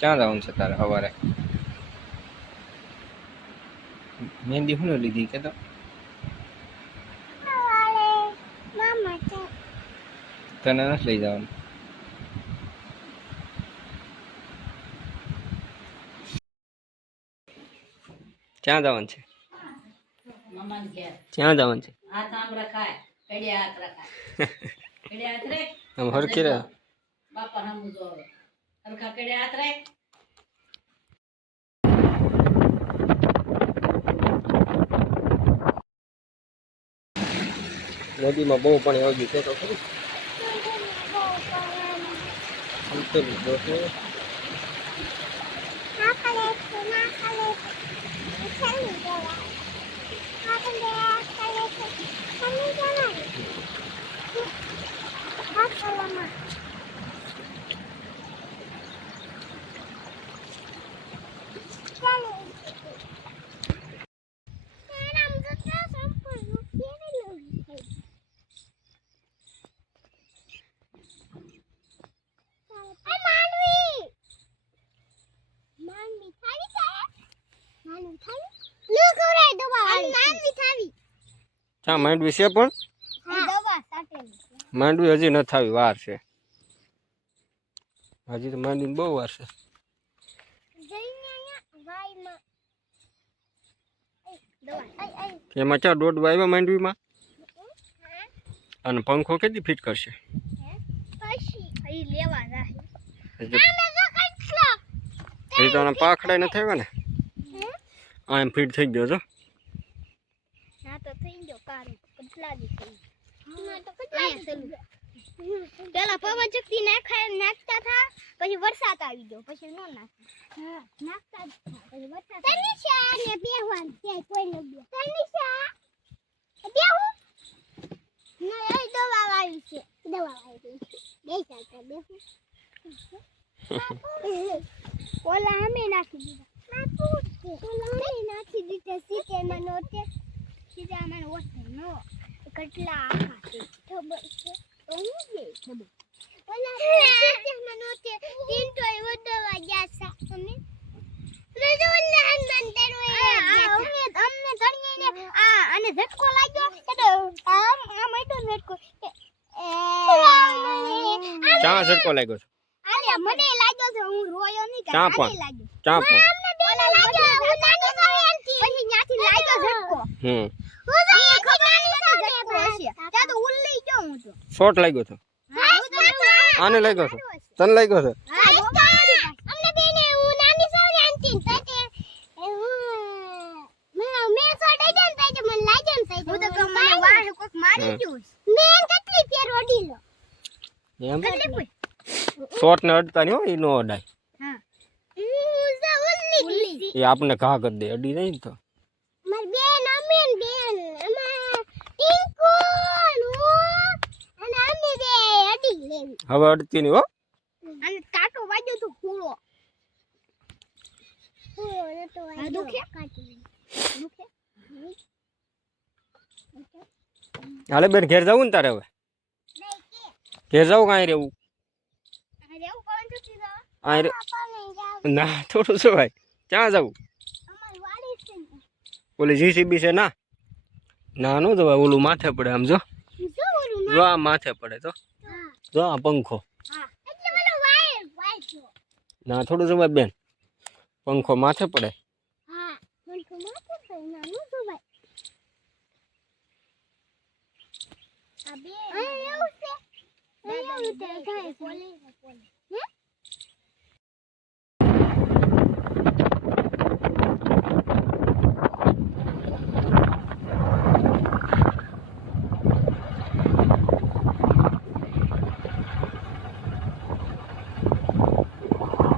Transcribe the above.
ક્યાં જવાનું છે તારે સવારે? મહેંદી શું લીધી કે તો તને નથી લઈ જવાનું. ક્યાં જવાનું છે? ક્યાં જવાનું છે? આમ હરખી રે. નદીમાં બહુ પાણી આવી ગયું છે તો ખરું. ચા માંડવી છે પણ માંડવી હજી નથી આવી, વાર છે હજી તો માંડવી બહુ વાર છે. એમાં ચા દોઢ આવ્યા માંડવીમાં અને પંખો કેટલી ફિટ કરશે? હજી તો પાખડાય નથી આવ્યા ને, આ એમ ફિટ થઈ ગયો છો. પેલા પવન ચક્કી નાખતા થા, પછી વરસાદ આવી ગયો, પછી નો નાખતા પછી વરસાદ. તનિષા ને બેહવાન ક્યાંય કોઈ ન બે. તનિષા બેહું ના, એ દવા આવી છે, દવા આવી છે. બે ચાલતા બેહું. ઓલા અમે નાખી દીધા. ઓલા અમે નાખી દીધા. સીધે માં નોટે સીધા માં ઓછે નો કેટલા આખા છે ખબર છે. ચા ઝટકો લાગ્યો છે. મને લાગ્યો છે, હું રોયો નહીં. ચા પણ શોર્ટ લાગ્યો છે. આને લાગ્યો છે, તને લાગ્યો છે. શોર્ટ ને અડતા નહીં હો, એ નો અડાય. એ આપણે ઘા કરી દે, અડી નહીં તો. હવે અડતી નહીં હો. અને કાટો વાગ્યો તો પૂરો. હાલે બેન ઘેર જવું ને તારે? હવે ઘેર જવું કાંઈ રહેવું? ના થોડું શું ભાઈ, ક્યાં જવું? ઓલી જીસીબી છે ના, ના નો જવાય, ઓલું માથે પડે. આમ જો જો આ માથે પડે તો જો આ પંખો. ના થોડું જવાય બેન, પંખો માથે પડે. અબે એવું છે.